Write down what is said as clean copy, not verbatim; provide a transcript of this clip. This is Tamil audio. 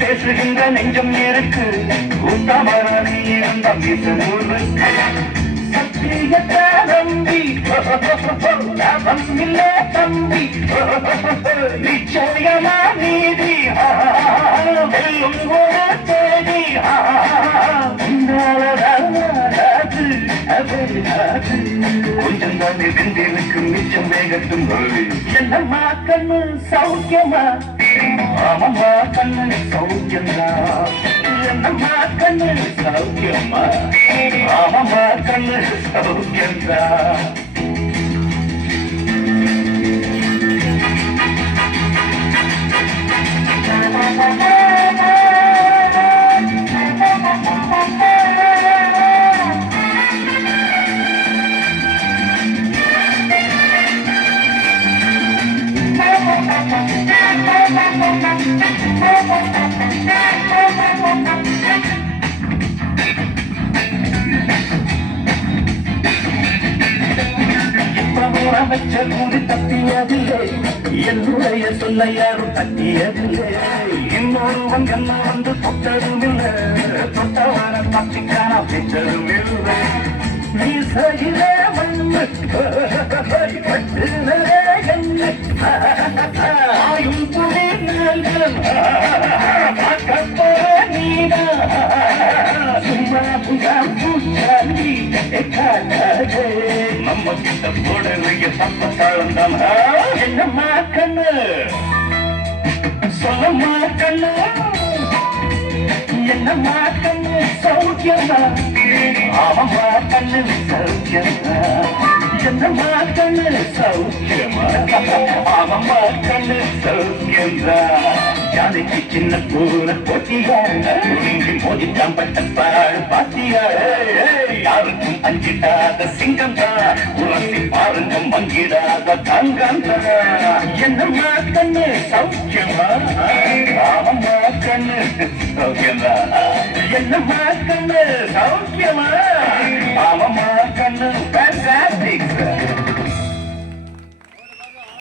பேசுகின்ற நெஞ்சம் இருக்கு கூட்டமரணி இருந்த மிசுருக்கு சத்தியத்தை நம்பி இல்ல தம்பி நிச்சயமா நீதி வெல்லும் ஒரு தேதி கொஞ்சம் தானே வெந்திருக்கு மிச்சம் வேகட்டும் என்னம்மா கண்ணு சௌக்கியமா ஆமம்மா கண்ணு சௌக்கியம்மா என்னம்மா கண்ணு சௌக்கியம்மா ஆமம்மா கண்ணு சௌக்கியம்மா அமைச்சர் கூறி தப்பியதில்லை என்னுடைய சொல்ல யாரும் தட்டியதில்லை இன்னொருவன் என்ன வந்து தொட்டதும் இல்லை தொட்டவன தப்பிக்கான பெற்றதும் இல்லை நீ சகிலே வந்து ஆயும் புதி நீடா சும்மா புகா பூச்சாண்டி நம்ம கிட்ட போடுறிய தப்ப தாழ்ந்தான் என்னம்மா கண்ணு சொல்லம்மா கண்ணு என்னம்மா கண்ணு சௌக்கியமா ஆமம்மா கண்ணு சௌக்கியமா என்னம்மா கண்ணு சௌக்கியமா ஆமம்மா கண்ணு சௌக்கியமா ஜாதிக்கு சின்ன பூர போட்டியா நீங்கி மோதித்தான் பட்ட பாடு பாத்தியா யாருக்கும் அஞ்சிடாத சிங்கம் தான் உரசி பாருங்க மங்கிடாத தங்கம் தான் என்னம்மா கண்ணு சௌக்கியமா ஆமம்மா கண்ணு சௌக்கியமா என்னம்மா கண்ணு சௌக்கியமா ஆமம்மா கண்ணு fantastic